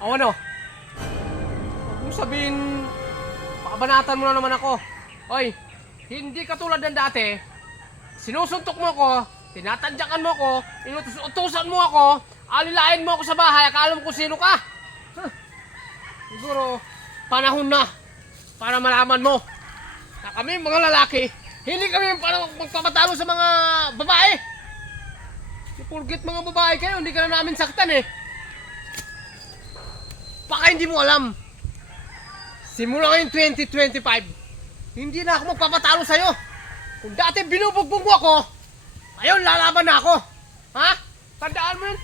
O ano? Huwag mong sabihin, pakabanatan mo na naman ako. Hoy, hindi katulad ng dati. Sinusuntok mo ako, tinatadyakan mo ako, inutusan mo ako, alilain mo ako sa bahay, akala mo kung sino ka. Siguro, panahon na para malaman mo na kami mga lalaki, hindi kami magpapatalo sa mga babae. Porket mga babae kayo, hindi ka na namin saktan eh. Baka hindi mo alam. Simula ngayon 2025, hindi na ako magpapatalo sa'yo. Kung dati binubugbog mo ako, ngayon lalaban na ako. Ha? Tandaan mo yun.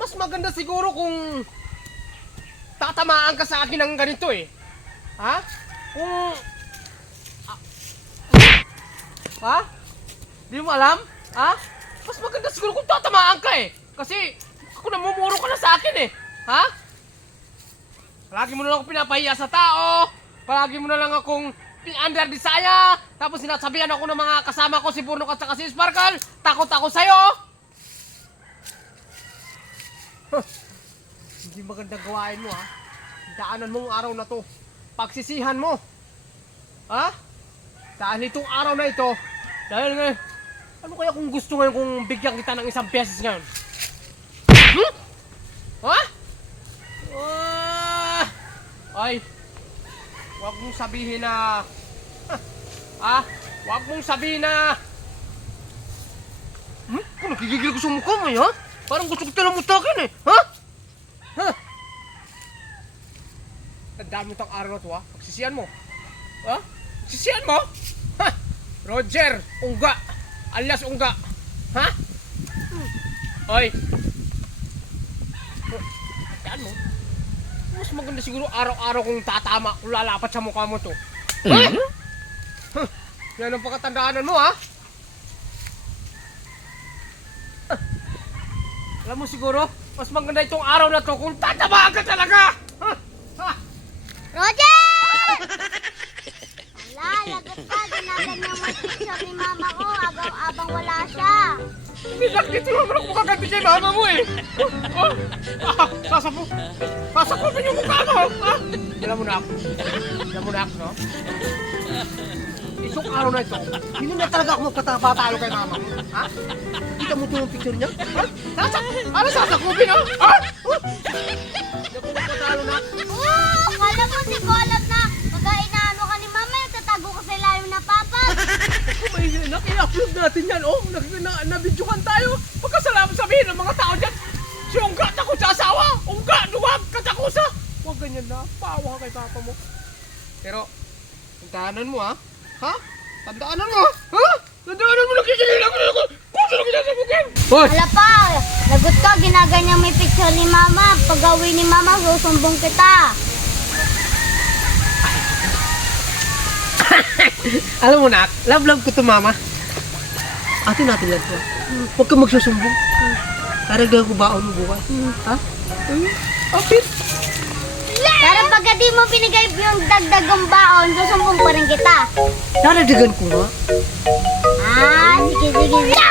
Mas maganda siguro kung tatamaan ka sa akin ng ganito eh. Ha? Kung... Ha? Di mo alam? Ha? Mas maganda siguro kung tatamaan ka eh. Kasi ako namumuro ka na sa akin eh. Ha? Palagi mo na lang ako pinapahiya sa tao. Palagi mo na lang akong under disaya. Tapos sinasabihan ako ng mga kasama ko, si Bruno at saka si Sparkle. Takot ako sa'yo. Hindi magandang gawain mo ha. Daanan mo ang araw na to. Pagsisihan mo. Ha? Dahil itong araw na ito, dahil ngayon, ano kaya kung gusto ngayon kung bigyan kita ng isang beses ngayon? Ha? Ay, huwag mong sabihin na... Huwag mong sabihin na... Kung nakigigil ko sa mukha mo, ha? Parang gusto ko talang mutakin eh, ha? Tandaan mo itong araw na ito, ha? Pagsisiyan mo. Ha? Pagsisiyan mo? Ha? Roger, Ungga. Alias Ungga. Ha? Oy. Tandaan mo. Mas maganda siguro araw-araw kung tatama, kung lalapat sa mukha mo to. Ha? Yan ang pagkatandaanan mo, ha? Alam mo siguro, mas maganda itong araw na to kung tatamaan ka talaga! Roger! Wala, lagot ka. Ginaganyan mo yung picture ni mama ko abang wala siya. Nilak dito naman ako makaganti kay mama mo eh! Sasapupin yung mukha mo! Alam mo na ako. Alam mo na ako, no? Isang araw na ito, hindi na talaga ako magpatalo kay mama mo. Ha? Kita mo ito yung picture niya? Ha? Ano sasakupin, ha? Ha? Hindi ako magpatalo na. Kala mo si Kolab na pag-inaano ka ni mama, nagtatago ka sa ilalim na papa. May i-upload natin yan, oh. Na-videokan tayo. Pagkasalamat sabihin ng mga tao dyan, si Ungga takot sa asawa. Ungga, duwag, katakusa. Huwag ganyan na. Paawa ka kay papa mo. Pero, tandaanan mo, ha? Ha? Tandaanan mo, ha? Tandaanan mo, nakikinig ako. Puso na kinasabugin. Hoy! Wala pa, lagot ka. Ginaganyan mo yung picture ni mama. Pag-awi ni mama, susumbong kita. Alam mo na, love ko to mama. Atin natin lang to. Huwag kang magsusumbong. Karagdagan ko baon mo bukas. Ha? Apit. Pero pagka di mo binigay yung dagdagang baon, susumbong pa rin kita. Karagdagan ko nga. Sige.